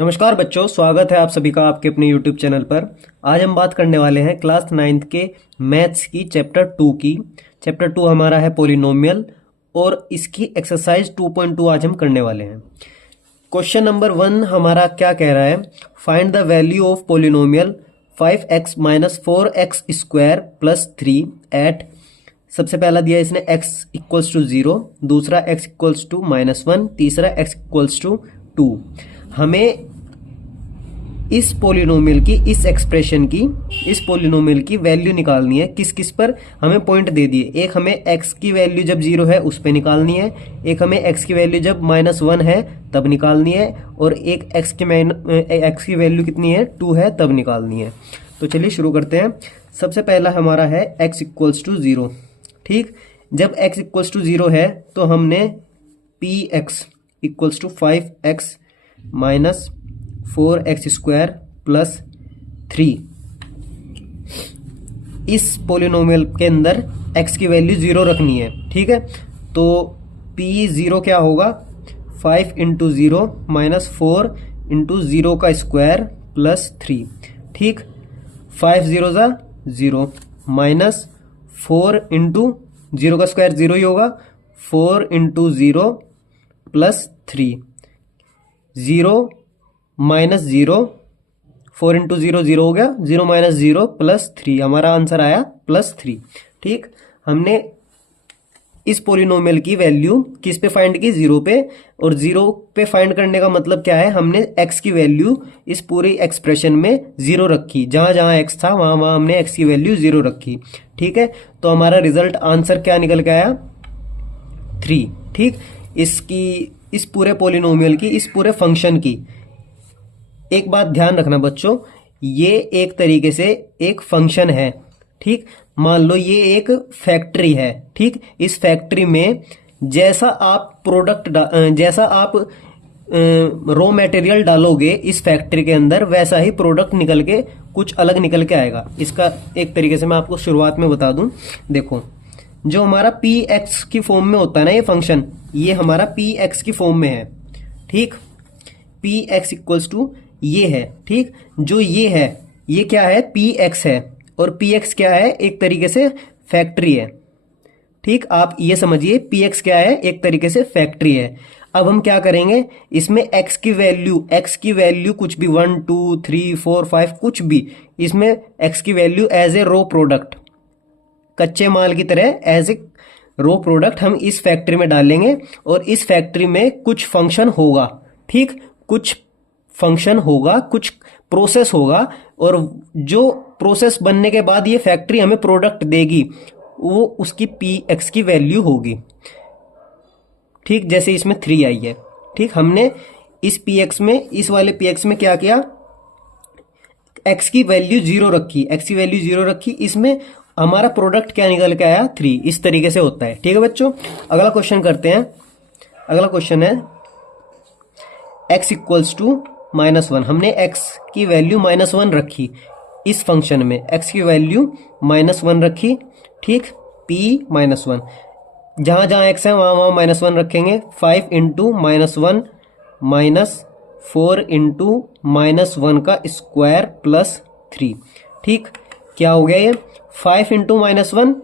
नमस्कार बच्चों, स्वागत है आप सभी का आपके अपने YouTube चैनल पर। आज हम बात करने वाले हैं क्लास 9th के मैथ्स की चैप्टर 2 की। चैप्टर 2 हमारा है पॉलिनोमियल और इसकी एक्सरसाइज 2.2 आज हम करने वाले हैं। क्वेश्चन नंबर 1 हमारा क्या कह रहा है, find the value of polynomial 5x minus 4x square plus 3 at. सबसे पहला दिया इसने x इक्वल्स टू 0, दूसरा x इक्वल्स टू -1, तीसरा x इक्वल्स टू 2। हमें इस पॉलिनोमियल की, इस एक्सप्रेशन की, इस पॉलिनोमियल की वैल्यू निकालनी है। किस किस पर हमें पॉइंट दे दिए। एक हमें x की वैल्यू जब 0 है उस पे निकालनी है, एक हमें x की वैल्यू जब -1 है तब निकालनी है, और एक x की वैल्यू कितनी है 2 है तब निकालनी है। तो चलिए शुरू करते हैं। सबसे पहला हमारा है x इक्वल्स टू 0। ठीक, जब x इक्वल्स टू 0 है तो हमने px equals to 5x minus 4x square plus 3 इस पॉलिनोमियल के अंदर x की वैल्यू 0 रखनी है। ठीक है, तो p0 क्या होगा, 5 इंटू 0 माइनस 4 इंटू 0 का स्क्वायर प्लस 3। ठीक, 5 0 ज़ा 0 माइनस 4 इंटू 0 का स्क्वायर 0 ही होगा, 4 इंटू 0 प्लस 3, 0 माइनस 0, 4 इंटू 0 0 हो गया, 0 माइनस 0 प्लस 3, हमारा आंसर आया प्लस 3। ठीक, हमने इस पॉलिनोमियल की वैल्यू किस पे फाइंड की, 0 पे। और 0 पे फाइंड करने का मतलब क्या है, हमने x की वैल्यू इस पूरी एक्सप्रेशन में 0 रखी। जहां जहां x था वहां वहां हमने x की वैल्यू 0 रखी। ठीक है, तो हमारा रिजल्ट आंसर क्या निकल के आया, 3। ठीक, इस पूरे पॉलिनोमियल की, इस पूरे फंक्शन की एक बात ध्यान रखना बच्चों, ये एक तरीके से एक फंक्शन है। ठीक, मान लो ये एक फैक्ट्री है। ठीक, इस फैक्ट्री में जैसा आप जैसा आप रॉ मटेरियल डालोगे इस फैक्ट्री के अंदर, वैसा ही प्रोडक्ट निकल के कुछ अलग निकल के आएगा। इसका एक तरीके से मैं आपको शुरुआत में बता दूं। देखो, जो हमारा पी एक्स की फॉर्म में होता है ना ये फंक्शन, ये हमारा पी एक्स की फॉर्म में है। ठीक, पी एक्स इक्वल्स टू ये है। ठीक, जो ये है ये क्या है, पी एक्स है, और पी एक्स क्या है, एक तरीके से फैक्ट्री है। ठीक, आप ये समझिए पी एक्स क्या है, एक तरीके से फैक्ट्री है। अब हम क्या करेंगे, इसमें x की वैल्यू कुछ भी 1 2 3 4 5 कुछ भी, इसमें x की value as a raw product, कच्चे माल की तरह एज ए रो प्रोडक्ट हम इस फैक्ट्री में डालेंगे, और इस फैक्ट्री में कुछ फंक्शन होगा। ठीक, कुछ फंक्शन होगा, कुछ प्रोसेस होगा, और जो प्रोसेस बनने के बाद ये फैक्ट्री हमें प्रोडक्ट देगी वो उसकी पी एक्स की वैल्यू होगी। ठीक, जैसे इसमें 3 आई है। ठीक, हमने इस पी एक्स में, इस वाले पी एक्स में क्या किया, एक्स की वैल्यू 0 रखी, इसमें हमारा प्रोडक्ट क्या निकल के आया, 3। इस तरीके से होता है। ठीक है बच्चों, अगला क्वेश्चन करते हैं। अगला क्वेश्चन है x इक्वल्स टू -1। हमने x की वैल्यू -1 रखी इस फंक्शन में, x की वैल्यू -1 रखी। ठीक, p -1, जहां जहां x है वहां वहां -1 रखेंगे। 5 इंटू -1 माइनस 4 इंटू -1 का स्क्वायर प्लस 3। ठीक, क्या हो गया ये, 5 इंटू -1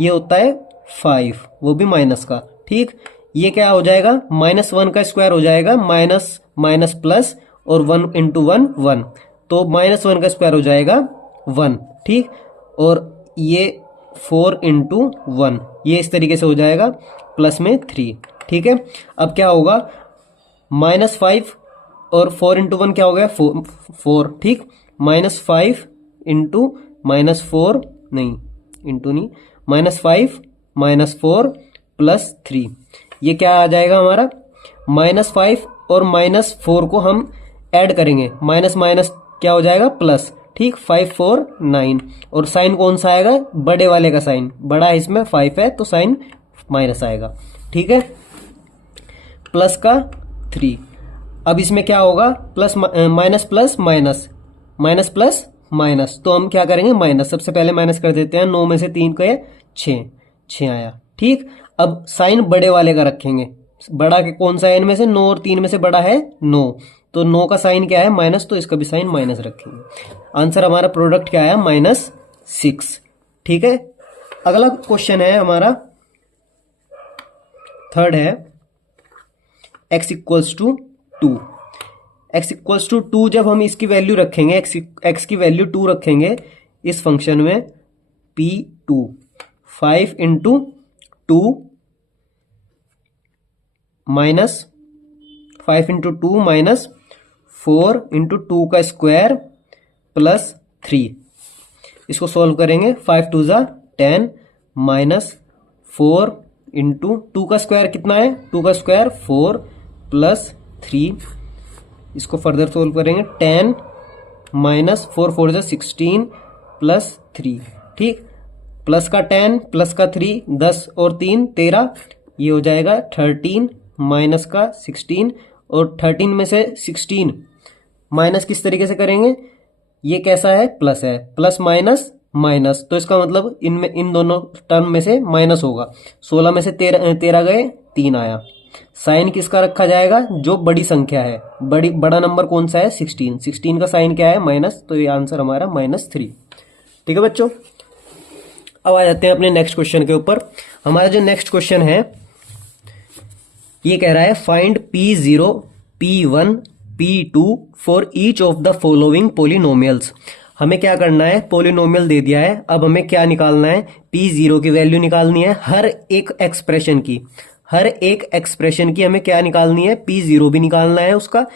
ये होता है 5, वो भी माइनस का। ठीक, ये क्या हो जाएगा, -1 का स्क्वायर हो जाएगा माइनस माइनस प्लस, और 1 इंटू 1 1, तो -1 का स्क्वायर हो जाएगा 1। ठीक, और ये 4 इंटू 1 ये इस तरीके से हो जाएगा प्लस में 3। ठीक है, अब क्या होगा, -5 और 4 इंटू 1 क्या हो गया, 4। ठीक, -5 इंटू -4 नहीं, इंटू नहीं, -5 -4 प्लस 3, ये क्या आ जाएगा हमारा, -5 और -4 को हम ऐड करेंगे, माइनस माइनस क्या हो जाएगा, प्लस। ठीक, 5 4 9, और साइन कौन सा आएगा, बड़े वाले का साइन, बड़ा है इसमें 5 है तो साइन माइनस आएगा। ठीक है, प्लस का 3। अब इसमें क्या होगा, plus minus plus minus, minus plus minus, तो हम क्या करेंगे, माइनस। सबसे पहले माइनस कर देते हैं, 9 में से 3 गए 6 आया। ठीक, अब साइन बड़े वाले का रखेंगे, बड़ा के कौन सा है इनमें से, 9 और 3 में से बड़ा है 9, तो 9 का साइन क्या है माइनस, तो इसका भी साइन माइनस रखेंगे। आंसर हमारा प्रोडक्ट क्या आया -6। ठीक है, अगला क्वेश्चन है हमारा थर्ड है x equals to 2। x equals to 2 जब हम इसकी वैल्यू रखेंगे, x की वैल्यू 2 रखेंगे इस फंक्शन में, p2 5 into 2 minus 5 into 2 minus 4 into 2 का स्क्वायर प्लस 3। इसको सॉल्व करेंगे, 5 2 ज़ा 10 माइनस 4 इंटू 2 का स्क्वायर कितना है, 2 का स्क्वायर 4 प्लस 3। इसको फर्दर सॉल्व करेंगे, 10 माइनस 4 4 ज़ा 16 प्लस 3। ठीक, प्लस का 10 प्लस का 3 10 और 3 13, ये हो जाएगा 13 माइनस का 16, और 13 में से 16 माइनस किस तरीके से करेंगे, ये कैसा है प्लस है, प्लस माइनस माइनस, तो इसका मतलब इनमें इन दोनों टर्म में से माइनस होगा। 16 में से 13 गए 3 आया। साइन किसका रखा जाएगा, जो बड़ी संख्या है, बड़ा नंबर कौन सा है 16, 16 का साइन क्या है माइनस, तो ये आंसर हमारा -3। ठीक है बच्चों, अब आ जाते हैं अपने नेक्स्ट क्वेश्चन के ऊपर। हमारा जो नेक्स्ट क्वेश्चन है ये कह रहा है find P0, P1, P2 for each of the following polynomials. हमें क्या करना है, पोलिनोमियल दे दिया है, अब हमें क्या निकालना है, P0 की वैल्यू निकालनी है, हर एक एक्सप्रेशन की हमें क्या निकालनी है, P0 भी निकालना है उसका,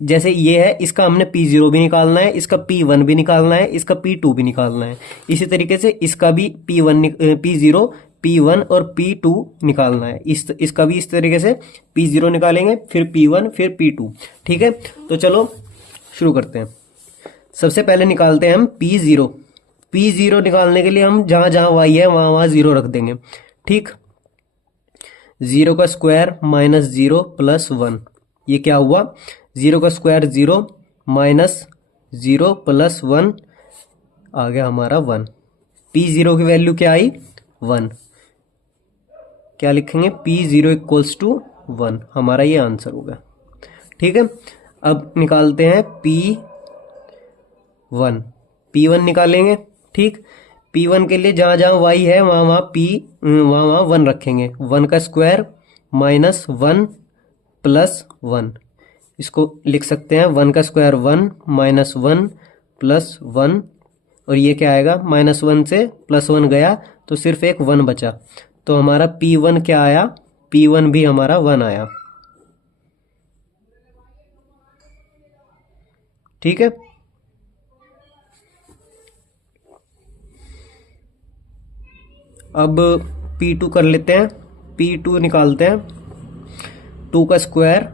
जैसे ये है इसका हमने P0 भी निकालना है, इसका P1 भी निकालना है, इसका P2 भी निकालना है। इसी तरीके से इसका भी P0, P1 और P2 निकालना है, इसका भी इस तरीके से P0 निकालेंगे, फिर P1 फिर P2। ठीक है, तो चलो शुरू करते हैं। सबसे पहले निकालते हैं हम P0। P0 निकालने के लिए हम जहां जहां y है वहां वहां 0 रख देंगे। ठीक, 0 का स्क्वायर माइनस 0 प्लस 1, ये क्या हुआ, 0 का स्क्वायर 0 माइनस 0 प्लस 1 आ गया हमारा 1। P0 की वैल्यू क्या आई 1, क्या लिखेंगे P0 इक्वल्स टू 1, हमारा ये आंसर होगा। ठीक है, अब निकालते हैं P1 निकालेंगे। ठीक, P1 के लिए जहां जहां y है वहां वहां 1 रखेंगे। 1 का स्क्वायर माइनस 1 प्लस 1, इसको लिख सकते हैं 1 का स्क्वायर 1 माइनस 1 प्लस 1, और ये क्या आएगा, -1 से +1 गया तो सिर्फ एक 1 बचा, तो हमारा P1 क्या आया, P1 भी हमारा 1 आया। ठीक है, अब P2 कर लेते हैं। P2 निकालते हैं, 2 का स्क्वायर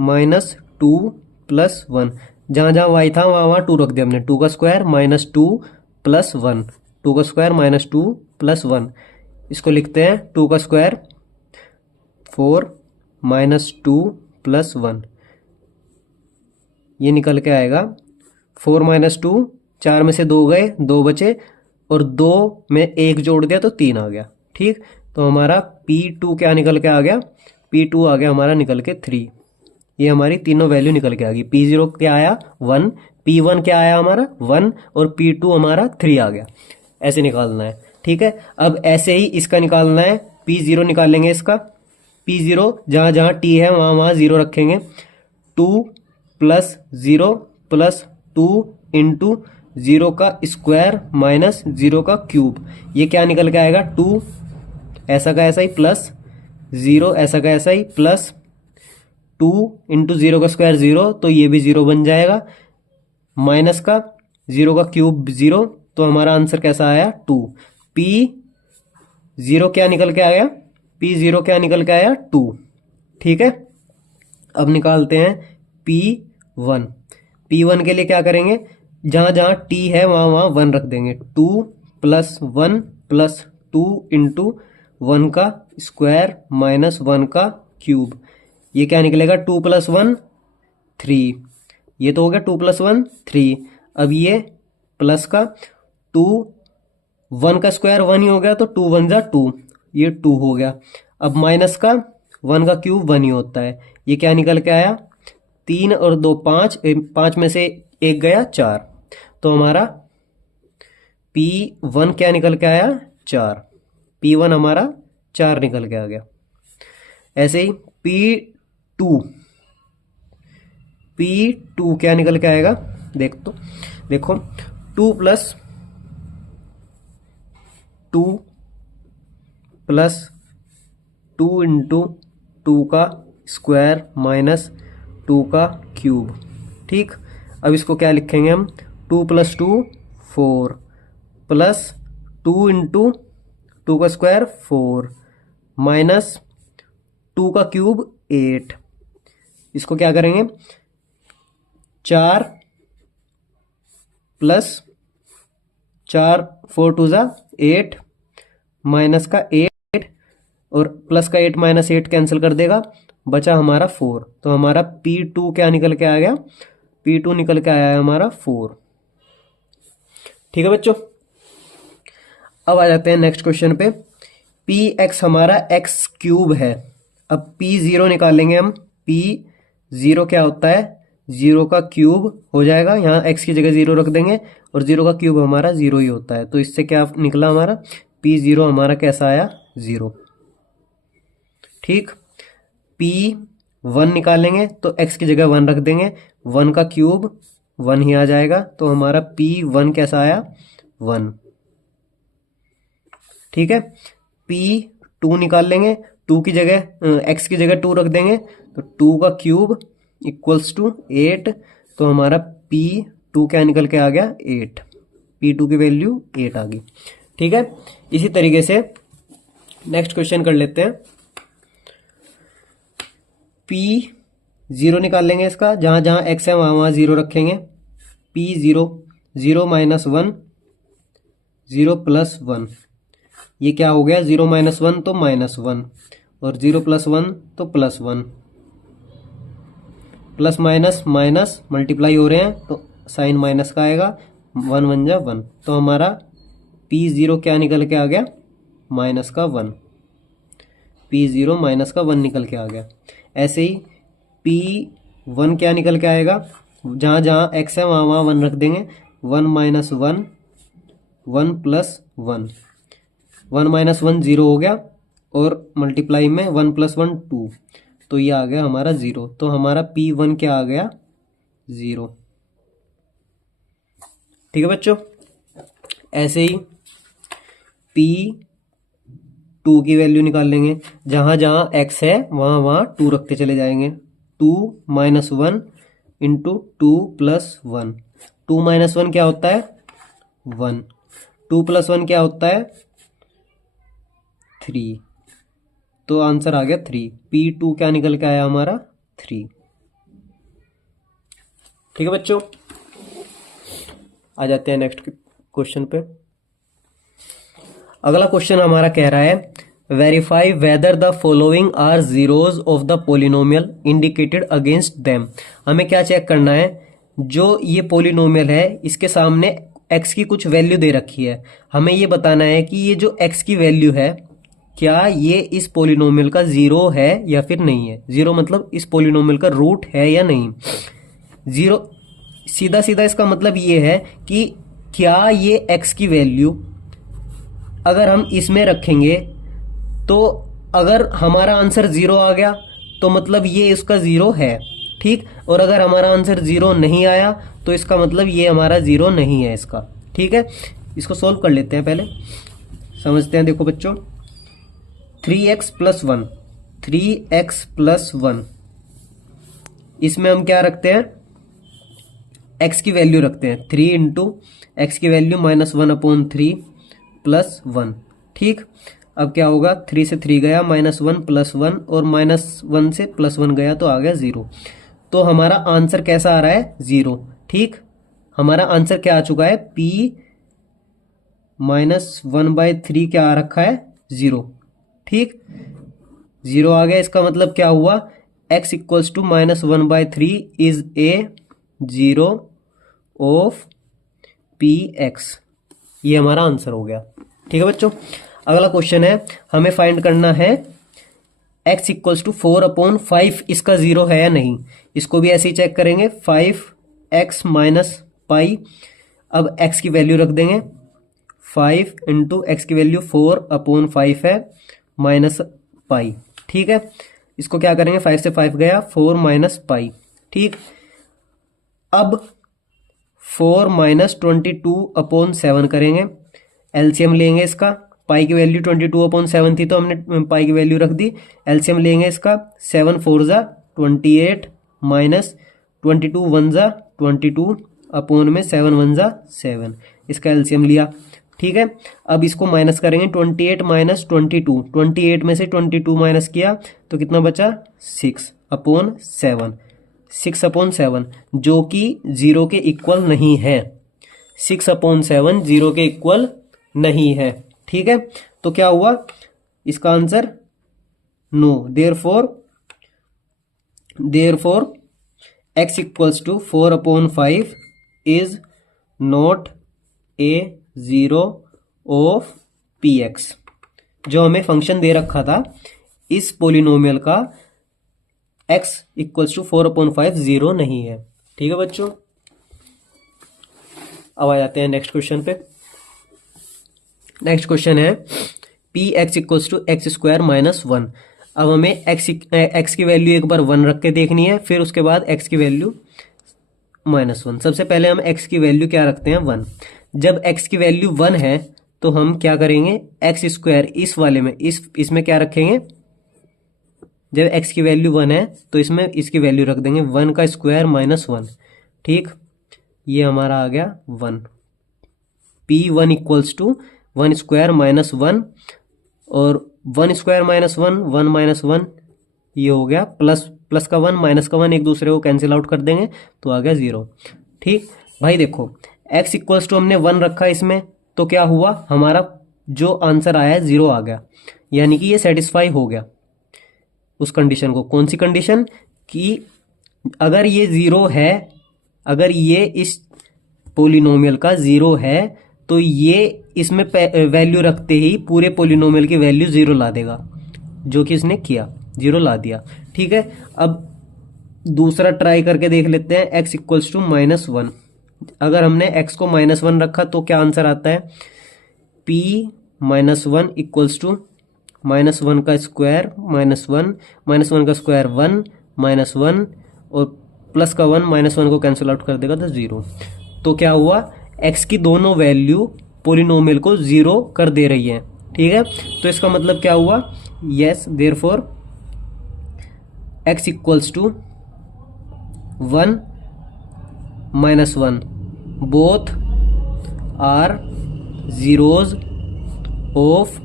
माइनस 2 प्लस 1, जहां जहां y था वहां वहां 2 रख दिया हमने। 2 का स्क्वायर माइनस 2 प्लस 1, 2 का स्क्वायर माइनस 2 प्लस 1, इसको लिखते हैं 2 का स्क्वायर 4 माइनस 2 प्लस 1, ये निकल के आएगा 4 माइनस 2, 4 में से 2 गए 2 बचे, और 2 में 1 जोड़ दिया तो 3 आ गया। ठीक, तो हमारा P2 क्या निकल के आ गया, P2 आ गया हमारा निकल के 3। ये हमारी तीनों वैल्यू निकल के आ गई। P0 क्या आया 1, P1 क्या आया हमारा 1, और P2 हमारा 3 आ गया। ऐसे निकालना है। ठीक है, अब ऐसे ही इसका निकालना है, P0 निकालेंगे इसका। P0 जहां जहां T है वहां वहां 0 रखेंगे। 2 प्लस 0 प्लस 2 इंटू 0 का स्क्वायर माइनस 0 का क्यूब, ये क्या निकल के आएगा 2, ऐसा का ऐसा ही प्लस 0, ऐसा का ऐसा ही प्लस 2 इंटू 0 का स्क्वायर 0, तो ये भी 0 बन जाएगा, माइनस का 0 का क्यूब 0, तो हमारा आंसर कैसा आया 2। P0 क्या निकल के आया, P0 क्या निकल के आया 2। ठीक है, अब निकालते हैं P1। P1 के लिए क्या करेंगे, जहां जहां T है वहां वहां 1 रख देंगे। 2 प्लस 1 प्लस 2 इंटू 1 का स्क्वायर माइनस 1 का क्यूब, ये क्या निकलेगा 2 प्लस 1 3, ये तो हो गया 2 प्लस 1 3। अब ये प्लस का 2, 1 का स्क्वायर 1 ही हो गया, तो 2 1 जा 2, ये 2 हो गया। अब माइनस का 1 का क्यूब 1 ही होता है, ये क्या निकल के आया 3 और 2 5, 5 में से 1 गया 4, तो हमारा P1 क्या निकल के आया 4, P1 हमारा 4 निकल के आ गया। ऐसे ही P2 क्या निकल के आएगा देखो 2 प्लस 2 इंटू 2 का स्क्वायर माइनस 2 का क्यूब। ठीक, अब इसको क्या लिखेंगे हम, 2 प्लस 2 4 प्लस 2 इंटू 2 का स्क्वायर 4 माइनस 2 का क्यूब 8। इसको क्या करेंगे, 4 प्लस 4 4 2 जा 8 माइनस का 8 और प्लस का 8 माइनस 8 कैंसिल कर देगा, बचा हमारा 4। तो हमारा P2 क्या निकल के आ गया, P2 निकल के आया है हमारा 4। ठीक है बच्चों, अब आ जाते हैं नेक्स्ट क्वेश्चन पे। Px हमारा x क्यूब है। अब P0 निकालेंगे हम। P0 क्या होता है, 0 का क्यूब हो जाएगा, यहाँ x की जगह 0 रख देंगे और 0 का क्यूब हमारा 0 ही होता है। तो इससे क्या निकला हमारा, P0 हमारा कैसा आया 0। ठीक, P1 निकालेंगे तो x की जगह 1 रख देंगे, 1 का क्यूब 1 ही आ जाएगा, तो हमारा P1 कैसा आया 1। ठीक है, P2 निकाल लेंगे, 2 की जगह x की जगह 2 रख देंगे, तो 2 का क्यूब इक्वल्स टू 8, तो हमारा P2 क्या निकल के आ गया 8। P2 की वैल्यू 8 आ गई। ठीक है, इसी तरीके से नेक्स्ट क्वेश्चन कर लेते हैं। P0 निकाल लेंगे इसका, जहां जहां x है वहां वहां 0 रखेंगे। P0 0 माइनस 1 0 प्लस 1, ये क्या हो गया, 0 माइनस 1 तो माइनस 1 और 0 प्लस 1 तो plus 1, plus minus minus multiply हो रहे हैं तो साइन माइनस का आएगा, 1 1 जा 1, तो हमारा P0 क्या निकल के आ गया माइनस का 1। P0 माइनस का 1 निकल के आ गया। ऐसे ही P1 क्या निकल के आएगा, जहाँ जहाँ x है वहाँ वहाँ 1 रख देंगे, 1 माइनस 1 1 प्लस 1, 1 माइनस 1 0 हो गया और मल्टीप्लाई में 1 प्लस 1 2, तो ये आ गया हमारा 0। तो हमारा P1 क्या आ गया 0। ठीक है बच्चों, ऐसे ही P2 की वैल्यू निकाल लेंगे, जहां जहां x है वहां वहां 2 रखते चले जाएंगे। 2 माइनस 1 इंटू 2 प्लस 1, 2 माइनस 1 क्या होता है 1, 2 प्लस 1 क्या होता है 3, तो आंसर आ गया 3। P2 क्या निकल के आया हमारा 3। ठीक है बच्चों, आ जाते हैं नेक्स्ट क्वेश्चन पे। अगला क्वेश्चन हमारा कह रहा है, verify whether the following are zeros of the polynomial indicated against them. हमें क्या चेक करना है, जो ये पोलिनोमियल है इसके सामने x की कुछ वैल्यू दे रखी है, हमें ये बताना है कि ये जो x की वैल्यू है क्या ये इस पोलिनोमियल का जीरो है या फिर नहीं है। जीरो मतलब इस पोलिनोमियल का रूट है या नहीं। जीरो सीधा सीधा इसका मतलब ये है कि क्या ये x की वैल्यू अगर हम इसमें रखेंगे तो अगर हमारा आंसर 0 आ गया तो मतलब ये इसका 0 है। ठीक, और अगर हमारा आंसर 0 नहीं आया तो इसका मतलब ये हमारा 0 नहीं है इसका। ठीक है, इसको सोल्व कर लेते हैं, पहले समझते हैं। देखो बच्चों, 3x प्लस 1, 3x प्लस 1, इसमें हम क्या रखते हैं x की वैल्यू रखते हैं, 3 इंटू एक्स की वैल्यू -1/3 प्लस 1। ठीक, अब क्या होगा, 3 से 3 गया, -1 प्लस 1 और -1 से +1 गया तो आ गया 0। तो हमारा आंसर कैसा आ रहा है 0। ठीक, हमारा आंसर क्या आ चुका है, P -1/3 क्या आ रखा है 0। ठीक, 0 आ गया, इसका मतलब क्या हुआ, x equals to -1/3 is a 0 of Px। ये हमारा आंसर हो गया। ठीक है बच्चों, अगला क्वेश्चन है, हमें फाइंड करना है x इक्वल्स टू 4/5 इसका 0 है या नहीं। इसको भी ऐसे ही चेक करेंगे, 5x माइनस पाई। अब x की वैल्यू रख देंगे, 5 इंटू एक्स की वैल्यू 4/5 है माइनस पाई। ठीक है, इसको क्या करेंगे, 5 से 5 गया, 4 माइनस पाई। ठीक, अब 4 माइनस 22/7 करेंगे, एलसीएम लेंगे इसका। पाई की वैल्यू 22/7 थी तो हमने पाई की वैल्यू रख दी। एलसीएम लेंगे इसका, 7 4 जा 28 माइनस 22 1 जा 22 अपॉन में 7 1 जा 7, इसका एलसीएम लिया। ठीक है, अब इसको माइनस करेंगे, 28 माइनस 22, 28 में से 22 माइनस किया तो कितना बचा, 6/7, 6/7 जो कि 0 के इक्वल नहीं है। 6/7 0 के इक्वल नहीं है। ठीक है, तो क्या हुआ इसका answer, no. Therefore x equals to 4/5 is not a zero of px। जो हमें फंक्शन दे रखा था इस पोलिनोमियल का x इक्वल्स टू 4/5 जीरो नहीं है। ठीक है बच्चों, अब आ जाते हैं नेक्स्ट क्वेश्चन पे। नेक्स्ट क्वेश्चन है p x equals to x square minus 1। अब हमें x की वैल्यू एक बार 1 रख के देखनी है, फिर उसके बाद x की वैल्यू -1। सबसे पहले हम x की वैल्यू क्या रखते हैं, 1। जब x की वैल्यू 1 है तो हम क्या करेंगे, एक्स स्क्वायर इस वाले में इसमें क्या रखेंगे, जब x की वैल्यू 1 है तो इसमें इसकी वैल्यू रख देंगे 1 का स्क्वायर -1। ठीक, ये हमारा आ गया 1। P1 इक्वल्स टू 1 स्क्वायर -1 और 1 स्क्वायर -1 1 -1, ये हो गया प्लस का 1 माइनस का 1 एक दूसरे को कैंसिल आउट कर देंगे तो आ गया 0। ठीक भाई, देखो x इक्वल्स टू हमने 1 रखा इसमें तो क्या हुआ, हमारा जो आंसर आया है 0 आ गया, यानी कि ये सेटिस्फाई हो गया उस कंडीशन को। कौन सी कंडीशन, कि अगर ये 0 है, अगर ये इस पोलिनोमियल का 0 है तो ये इसमें वैल्यू रखते ही पूरे पोलिनोमियल की वैल्यू 0 ला देगा, जो कि इसने किया, 0 ला दिया। ठीक है, अब दूसरा ट्राई करके देख लेते हैं, x इक्वल्स टू -1। अगर हमने x को -1 रखा तो क्या आंसर आता है, p -1 इक्वल्स टू -1 का स्क्वायर -1 -1 का स्क्वायर 1 -1 और प्लस का 1 -1 को कैंसिल आउट कर देगा तो 0। तो क्या हुआ, x की दोनों वैल्यू पोलिनोमियल को 0 कर दे रही है। ठीक है, तो इसका मतलब क्या हुआ, yes therefore x equals to 1 -1 both are zeros of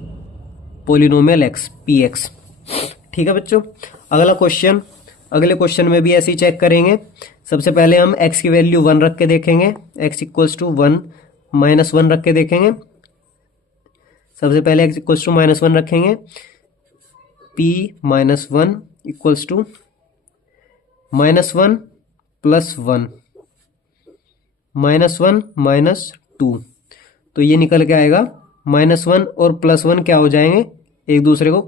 polynomial x px। ठीक है बच्चों, अगला क्वेश्चन, अगले क्वेश्चन में भी ऐसे ही चेक करेंगे। सबसे पहले हम x की वैल्यू 1 रख के देखेंगे, x इक्वल्स टू 1 -1 रख के देखेंगे। सबसे पहले x इक्वल्स टू -1 रखेंगे, p -1 इक्वल्स टू -1 प्लस 1 -1 -2, तो ये निकल के आएगा -1 और +1 क्या हो जाएंगे, एक दूसरे को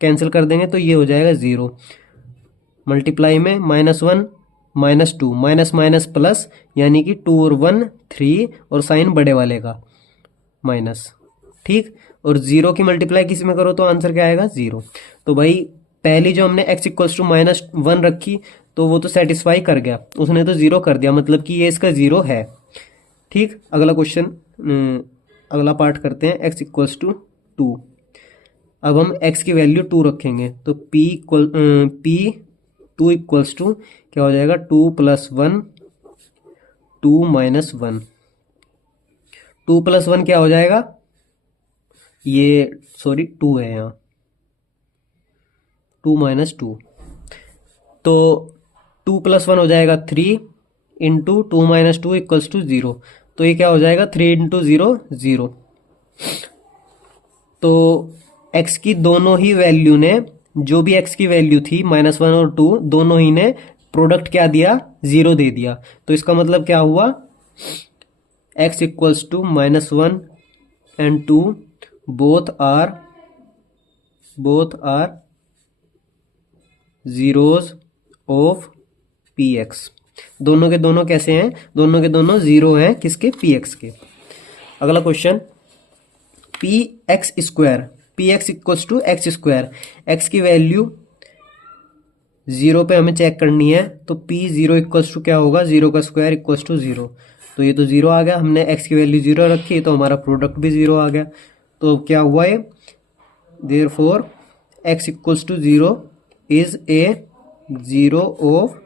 कैंसिल कर देंगे तो ये हो जाएगा 0। मल्टीप्लाई में -1 -2 माइनस माइनस प्लस, यानी कि 2 और 1 3 और साइन बड़े वाले का माइनस। ठीक, और 0 की मल्टीप्लाई किसी में करो तो आंसर क्या आएगा, 0। तो भाई पहली जो हमने x इक्वल्स टू -1 रखी तो वो तो सेटिस्फाई कर गया, उसने तो 0 कर दिया, मतलब कि ये इसका 0 है। ठीक, अगला क्वेश्चन, अगला पार्ट करते हैं, x इक्वल्स टू 2। अब हम x की वैल्यू 2 रखेंगे तो p2 इक्वल्स टू क्या हो जाएगा, 2 + 1 2 - 1। 2 + 1 क्या हो जाएगा, ये सॉरी 2 है यहाँ, 2 - 2, तो 2 + 1 हो जाएगा 3 इंटू 2 - 2 इक्वल्स टू 0। तो ये क्या हो जाएगा, 3 इंटू 0 0। तो x की दोनों ही वैल्यू ने, जो भी x की वैल्यू थी -1 और 2 दोनों ही ने प्रोडक्ट क्या दिया, 0 दे दिया। तो इसका मतलब क्या हुआ, x equals to -1 and 2 both are zeros of p x. दोनों के दोनों कैसे हैं? दोनों के दोनों जीरो हैं, किसके? पी एक्स के। अगला question, p x square, p x equals to x square, x की वैल्यू जीरो पे हमें चेक करनी है, तो पी जीरो इक्वल्स टू क्या होगा? जीरो का स्क्वायर इक्वल्स टू जीरो। तो ये तो जीरो आ गया, हमने एक्स की वैल्यू जीरो रखी तो हमारा प्रोडक्ट भी जीरो आ गया। तो क्या हुआ ये? Therefore x equals to zero is a zero of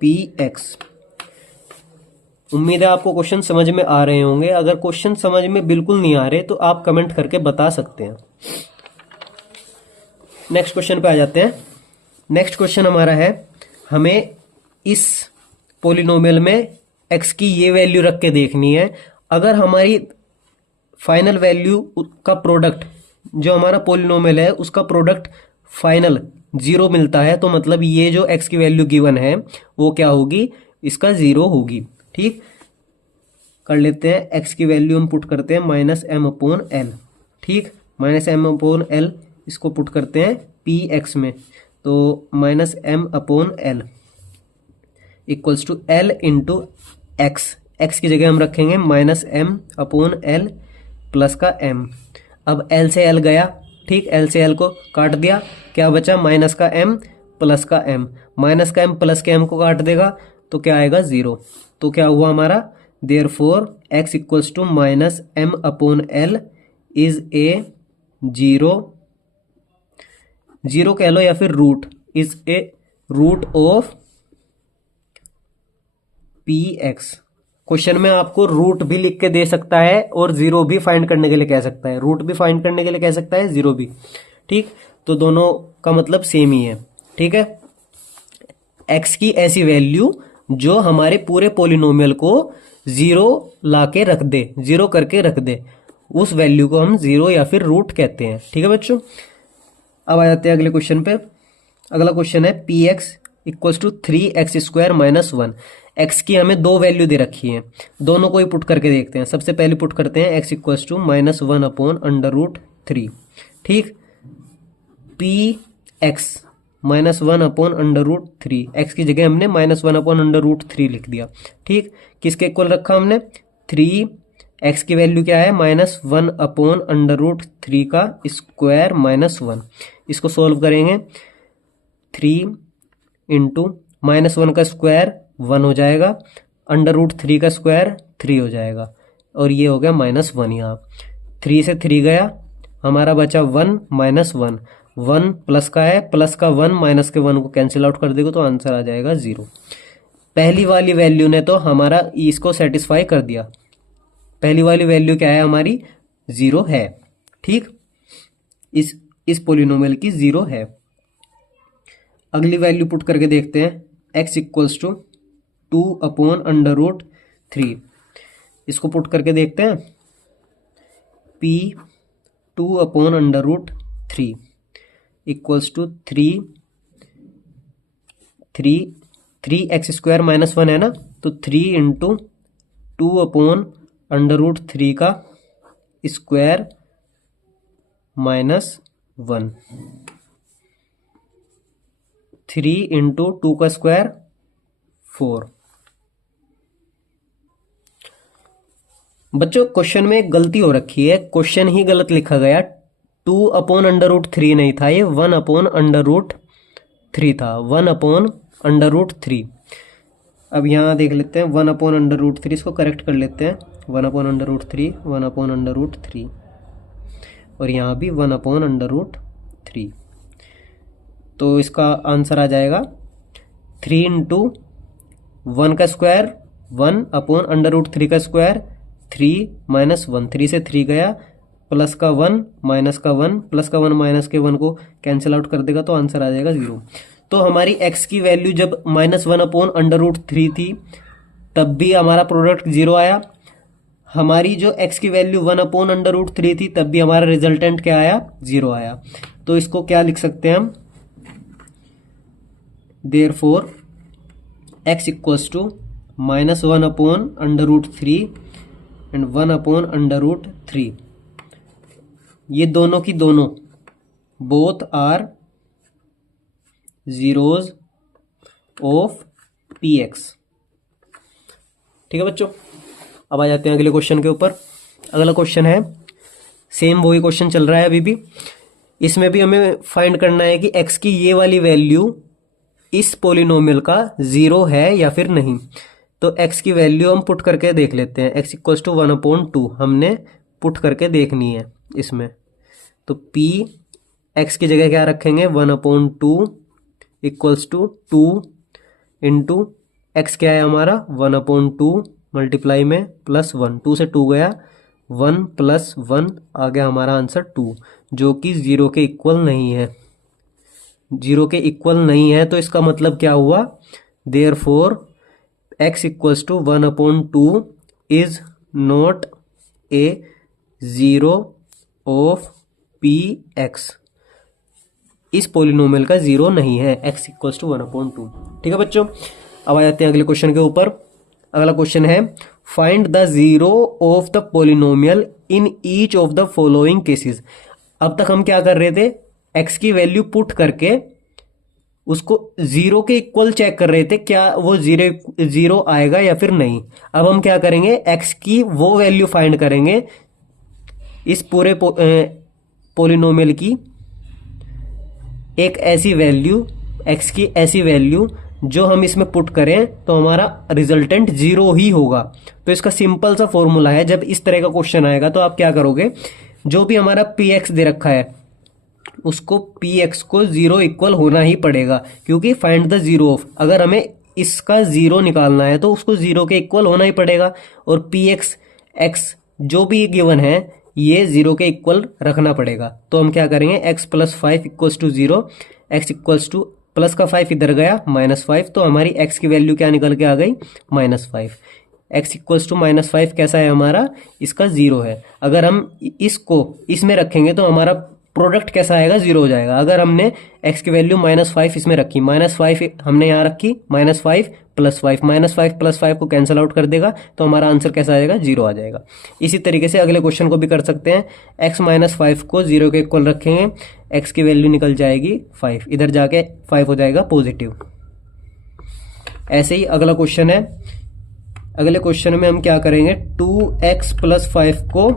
p x. उम्मीद है आपको क्वेश्चन समझ में आ रहे होंगे। अगर क्वेश्चन समझ में बिल्कुल नहीं आ रहे तो आप कमेंट करके बता सकते हैं। नेक्स्ट क्वेश्चन पे आ जाते हैं। नेक्स्ट क्वेश्चन हमारा है, हमें इस पॉलिनोमियल में x की ये वैल्यू रख के देखनी है। अगर हमारी फाइनल वैल्यू का प्रोडक्ट, जो हमारा पॉलिनोमियल है उसका प्रोडक्ट फाइनल जीरो मिलता है, तो मतलब ये जो x की वैल्यू गिवन है वो क्या होगी? इसका जीरो होगी। ठीक, कर लेते हैं। x की वैल्यू हम पुट करते हैं माइनस एम अपॉन एल। ठीक, माइनस एम अपॉन एल इसको पुट करते हैं पी एक्स में, तो minus m upon l equals to l into x. X की जगह हम रखेंगे minus m upon l plus का एम। अब एल से एल गया, ठीक, एल से एल को काट दिया, क्या बचा? माइनस का एम प्लस का एम। माइनस का एम प्लस के एम को काट देगा तो क्या आएगा? जीरो। तो क्या हुआ हमारा? Therefore x equals to minus m upon l is a zero, zero कह लो या फिर root, is a root of p x. Question में आपको रूट भी लिख के दे सकता है और जीरो भी फाइंड करने के लिए कह सकता है। रूट भी फाइंड करने के लिए कह सकता है, जीरो भी। ठीक, तो दोनों का मतलब सेम ही है। ठीक है, एक्स की ऐसी वैल्यू जो हमारे पूरे पॉलिनोमियल को जीरो लाके रख दे, जीरो करके रख दे, उस वैल्यू को हम जीरो या फिर रूट कहते हैं। ठीक है बच्चों, अब आ जाते हैं अगले क्वेश्चन पे। अगला क्वेश्चन है p x equals to three x square minus one. X की हमें दो वैल्यू दे रखी है, दोनों को ही पुट करके देखते हैं। सबसे पहले पुट करते हैं x equals to minus one upon under root three. ठीक, p x minus one upon under root three, एक्स की जगह हमने minus one upon under root three लिख दिया। ठीक, किसके इक्वल रखा हमने? थ्री, एक्स की वैल्यू क्या है? Minus one upon under root three का स्क्वायर माइनस वन। इसको सोल्व करेंगे, थ्री इंटू माइनस वन का स्क्वायर वन हो जाएगा, अंडर रूट थ्री का स्क्वायर थ्री हो जाएगा, और ये हो गया माइनस वन। यहाँ थ्री से थ्री गया, हमारा बचा one minus one. One plus का है, प्लस का वन माइनस के वन को कैंसिल आउट कर देगा तो आंसर आ जाएगा जीरो। पहली वाली वैल्यू ने तो हमारा इसको सेटिस्फाई कर दिया। पहली वाली वैल्यू क्या है हमारी? जीरो है। ठीक, इस पॉलिनोमियल की जीरो है। अगली वैल्यू पुट करके देखते हैं, x equals to two upon under root three. इसको पुट करके देखते हैं, p two upon under root three equals to three, three three x square minus one है ना, तो three into two upon under root three का square minus one. Three into two का square four. बच्चों question में गलती हो रखी है, क्वेश्चन ही गलत लिखा गया। Two upon under root three नहीं था, ये one upon under root three था, one upon under root three. अब यहाँ देख लेते हैं, one upon under root three, इसको करेक्ट कर लेते हैं। One upon under root three, one upon under root three, और यहाँ भी one upon under root three. तो इसका आंसर आ जाएगा थ्री इंटू वन का square one upon under root three का square three minus one. Three से थ्री गया, प्लस का वन माइनस का वन, प्लस का वन माइनस के वन को कैंसिल आउट कर देगा तो आंसर आ जाएगा जीरो। तो हमारी एक्स की वैल्यू जब minus one upon under root three थी तब भी हमारा प्रोडक्ट जीरो आया। हमारी जो एक्स की value one upon under root three थी तब भी हमारा रिजल्टेंट क्या आया? जीरो आया। तो इसको क्या लिख सकते हैं हम? Therefore x equals to minus one upon under root three and one upon under root three. ये दोनों की दोनों both are zeros of p x. ठीक है बच्चों, अब आ जाते हैं अगले क्वेश्चन के ऊपर। अगला क्वेश्चन है, सेम वही क्वेश्चन चल रहा है अभी भी। इसमें भी हमें फाइंड करना है कि एक्स की ये वाली वैल्यू इस पोलिनोमियल का जीरो है या फिर नहीं। तो एक्स की वैल्यू हम पुट करके देख लेते हैं। एक्स इक्वल्स टू 1/2 हमने पुट करके देखनी है इसमें। तो पी एक्स की जगह क्या रखेंगे, 1/2 इक्वल्स टू 2 इंटू एक्स क्या है हमारा 1/2 मल्टीप्लाई में +1, 2 से 2 गया 1 + 1 आ गया हमारा आंसर 2, जो कि 0 के इक्वल नहीं है। 0 के इक्वल नहीं है तो इसका मतलब क्या हुआ, therefore x equals to 1/2 is not a zero of p x. इस पोलिनोमियल का जीरो नहीं है x इक्वल्स टू 1/2। ठीक है बच्चों, अब आ जाते हैं अगले क्वेश्चन के ऊपर। अगला क्वेश्चन है, find the zero of the polynomial in each of the following cases. अब तक हम क्या कर रहे थे, x की वैल्यू पुट करके उसको जीरो के इक्वल चेक कर रहे थे, क्या वो जीरो आएगा या फिर नहीं। अब हम क्या करेंगे, x की वो वैल्यू फाइंड करेंगे इस पूरे पोलिनोमियल की, एक ऐसी वैल्यू x की ऐसी वैल्यू जो हम इसमें पुट करें तो हमारा रिजल्टेंट जीरो ही होगा। तो इसका सिंपल सा फॉर्मूला है, जब इस तरह का क्वेश्चन आएगा तो आप क्या करोगे, जो भी हमारा पी एक्स दे रखा है उसको पी एक्स को जीरो इक्वल होना ही पड़ेगा, क्योंकि फाइंड द जीरो ऑफ, अगर हमें इसका जीरो निकालना है तो उसको जीरो के इक्वल होना ही पड़ेगा। और पी एक्स एक्स जो भी गिवन है ये जीरो के इक्वल रखना पड़ेगा। तो हम क्या करेंगे, x + 5 equals to 0, x equals to plus का 5 इधर गया -5, तो हमारी x की वैल्यू क्या निकल के आ गई -5। x इक्वल्स टू -5 कैसा है हमारा, इसका जीरो है। अगर हम इसको इसमें रखेंगे तो हमारा प्रोडक्ट कैसा आएगा, जीरो हो जाएगा। अगर हमने x की वैल्यू -5 इसमें रखी, -5 हमने यहाँ रखी, -5 + 5, -5 + 5 को कैंसिल आउट कर देगा तो हमारा आंसर कैसा आ जाएगा, जीरो आ जाएगा। इसी तरीके से अगले क्वेश्चन को भी कर सकते हैं। x -5 को जीरो के इक्वल रखेंगे, x की वैल्यू निकल जाएगी 5, इधर जाके 5 हो जाएगा पॉजिटिव। ऐसे ही अगला क्वेश्चन है, अगले क्वेश्चन में हम क्या करेंगे, 2x + 5 को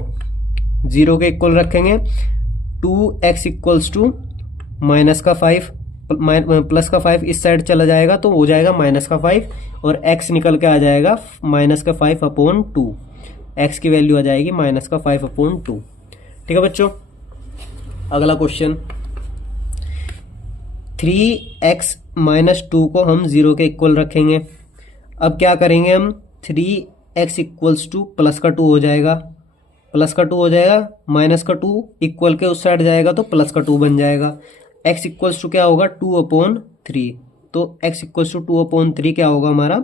जीरो के इक्वल रखेंगे, 2x इक्वल्स टू -5 +5 इस साइड चला जाएगा तो हो जाएगा -5, और x निकल के आ जाएगा -5/2, x की वैल्यू आ जाएगी -5/2। ठीक है बच्चों, अगला क्वेश्चन, 3x - 2 को हम जीरो के इक्वल रखेंगे। अब क्या करेंगे हम, 3x इक्वल्स टू +2 हो जाएगा, +2 हो जाएगा, -2 इक्वल के उस साइड जाएगा तो +2 बन जाएगा। x इक्वल्स टू क्या होगा, 2/3, तो x इक्वल्स टू 2/3 क्या होगा हमारा,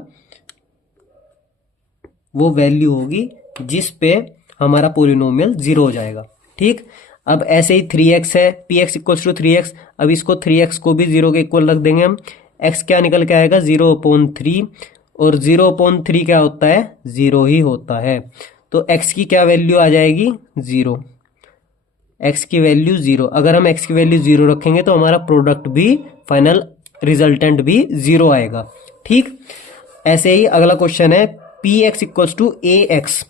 वो वैल्यू होगी जिस पे हमारा पोलिनोमियल जीरो हो जाएगा। ठीक, अब ऐसे ही 3x है, px इक्वल्स टू 3x, अब इसको 3x को भी जीरो के इक्वल रख देंगे हम, x क्या निकल के आएगा 0/3, और 0/3 क्या होता है, जीरो ही होता है। तो x की क्या वैल्यू आ जाएगी, जीरो, x की वैल्यू जीरो। अगर हम x की वैल्यू जीरो रखेंगे तो हमारा प्रोडक्ट भी, फाइनल रिजल्टेंट भी जीरो आएगा। ठीक, ऐसे ही अगला क्वेश्चन है, px equals to ax,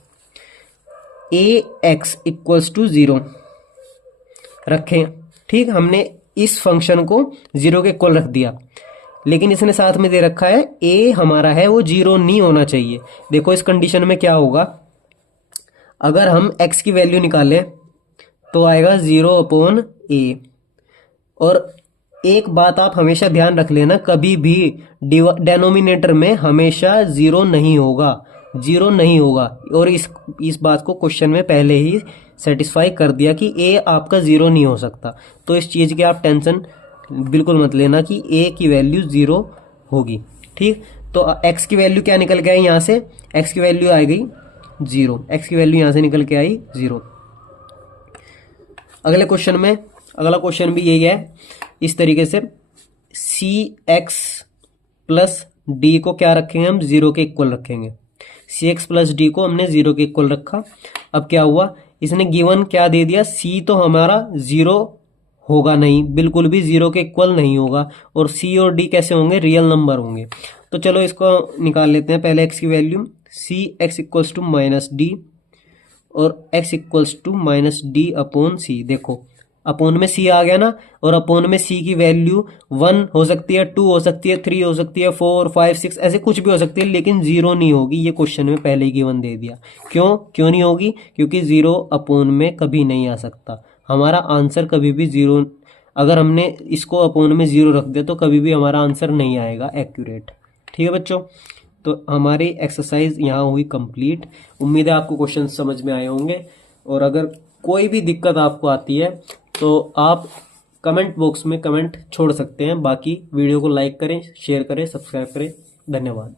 ax equals to 0 रखें। ठीक, हमने इस फंक्शन को जीरो के इक्वल रख दिया, लेकिन इसने साथ में दे रखा है a हमारा है वो जीरो नहीं होना चाहिए। देखो इस कंडीशन में क्या होगा, अगर हम x की वैल्यू निकालें तो आएगा 0/a। और एक बात आप हमेशा ध्यान रख लेना, कभी भी डेनोमिनेटर में हमेशा जीरो नहीं होगा, जीरो नहीं होगा। और इस बात को क्वेश्चन में पहले ही सेटिस्फाई कर दिया कि a आपका जीरो नहीं हो सकता। तो इस चीज़ की आप टेंशन बिल्कुल मत लेना कि a की वैल्यू जीरो होगी। ठीक, तो x की वैल्यू क्या निकल के आई यहाँ से, x की वैल्यू आ गई जीरो, x की वैल्यू यहाँ से निकल के आई जीरो। अगले क्वेश्चन में, अगला क्वेश्चन भी यही है इस तरीके से, cx + d को क्या रखेंगे हम, जीरो के इक्वल रखेंगे। cx + d को हमने जीरो के इक्वल रखा। अब क्या हुआ, इसने गिवन क्या दे दिया, c तो हमारा जीरो होगा नहीं, बिल्कुल भी जीरो के इक्वल नहीं होगा, और c और d कैसे होंगे, रियल नंबर होंगे। तो चलो इसको निकाल लेते हैं। पहले x की value c x equals to minus d और x equals to minus d upon c. देखो अपोन में c आ गया ना, और अपोन में c की वैल्यू 1 हो सकती है, 2 हो सकती है, 3 हो सकती है, 4 5 6 ऐसे कुछ भी हो सकती है, लेकिन 0 नहीं होगी। ये क्वेश्चन में पहले ही गिवन दे दिया। क्यों नहीं होगी? क्योंकि 0 अपोन में कभी नहीं आ सकता। हमारा आंसर कभी भी 0, अगर हमने इसको अपोन में 0 रख दिया तो कभी भी हमारा आंसर नहीं आएगा एक्यूरेट। ठीक है बच्चों, तो हमारी एक्सरसाइज यहाँ हुई कंप्लीट। उम्मीद है आपको क्वेश्चन समझ में आए होंगे, और अगर कोई भी दिक्कत आपको आती है तो आप कमेंट बॉक्स में कमेंट छोड़ सकते हैं। बाकी वीडियो को लाइक करें, शेयर करें, सब्सक्राइब करें। धन्यवाद।